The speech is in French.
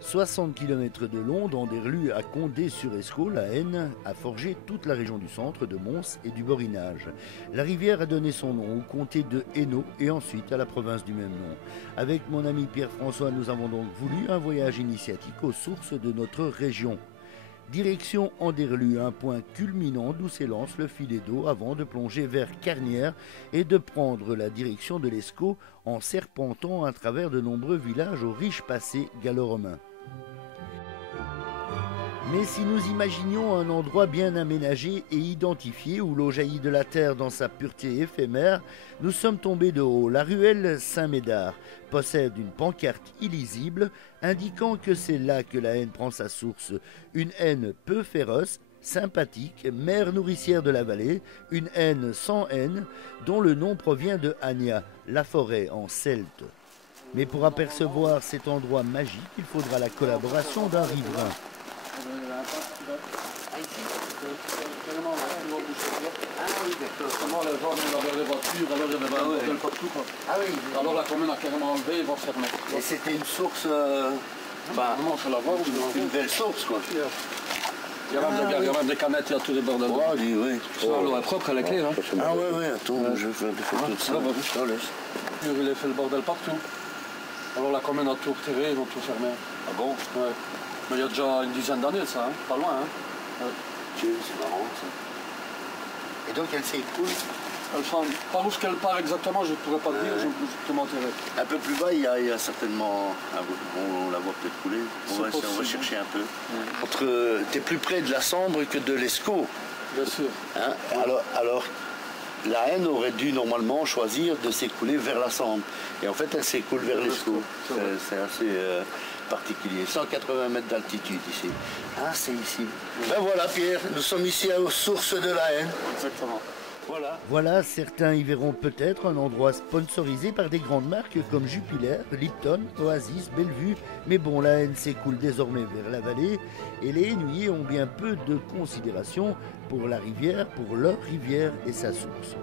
60 km de long d'Anderlu à Condé-sur-Escaut, la Haine a forgé toute la région du centre, de Mons et du Borinage. La rivière a donné son nom au comté de Hainaut et ensuite à la province du même nom. Avec mon ami Pierre-François, nous avons donc voulu un voyage initiatique aux sources de notre région. Direction Anderlu, un point culminant d'où s'élance le filet d'eau avant de plonger vers Carnières et de prendre la direction de l'Escaut en serpentant à travers de nombreux villages au riche passé gallo-romain. Mais si nous imaginions un endroit bien aménagé et identifié où l'eau jaillit de la terre dans sa pureté éphémère, nous sommes tombés de haut. La ruelle Saint-Médard possède une pancarte illisible indiquant que c'est là que la Haine prend sa source. Une Haine peu féroce, sympathique, mère nourricière de la vallée, une Haine sans haine, dont le nom provient de Ania, la forêt en celte. Mais pour apercevoir cet endroit magique, il faudra la collaboration d'un riverain. Comment les gens avaient les voitures, alors il y avait un bordel partout. Ah oui. Alors la commune a carrément enlevé et va fermer. Et c'était une source, Comment on fait la voir ou une belle source quoi. il y a même des canettes, il y a tous les bordels. Oh, oui. L'eau est propre, elle est claire. Ah ouais, attends, je vais faire des photos de ça. Je te laisse. Il a fait le bordel partout. Alors la commune a tout retiré, ils ont tout fermé. Ah bon? Ouais. Mais il y a déjà une dizaine d'années de ça, hein. Pas loin. Hein. Ouais. Dieu, c'est marrant ça. Et donc elle s'écoule? Par où qu'elle part exactement, je ne pourrais pas te dire, je te mentirais. Un peu plus bas, il y a certainement... on la voit peut-être couler. On va chercher un peu. T'es plus près de la Sambre que de l'Escaut. Bien sûr. Hein? Alors, la Haine aurait dû normalement choisir de s'écouler vers la Sambre. Et en fait, elle s'écoule vers l'Escaut. C'est assez particulier. 180 mètres d'altitude ici. Ah, c'est ici. Ben voilà, Pierre, nous sommes ici aux sources de la Haine. Exactement. Voilà, certains y verront peut-être un endroit sponsorisé par des grandes marques comme Jupiler, Lipton, Oasis, Bellevue. Mais bon, la Haine s'écoule désormais vers la vallée et les Hainouillers ont bien peu de considération pour la rivière, pour leur rivière et sa source.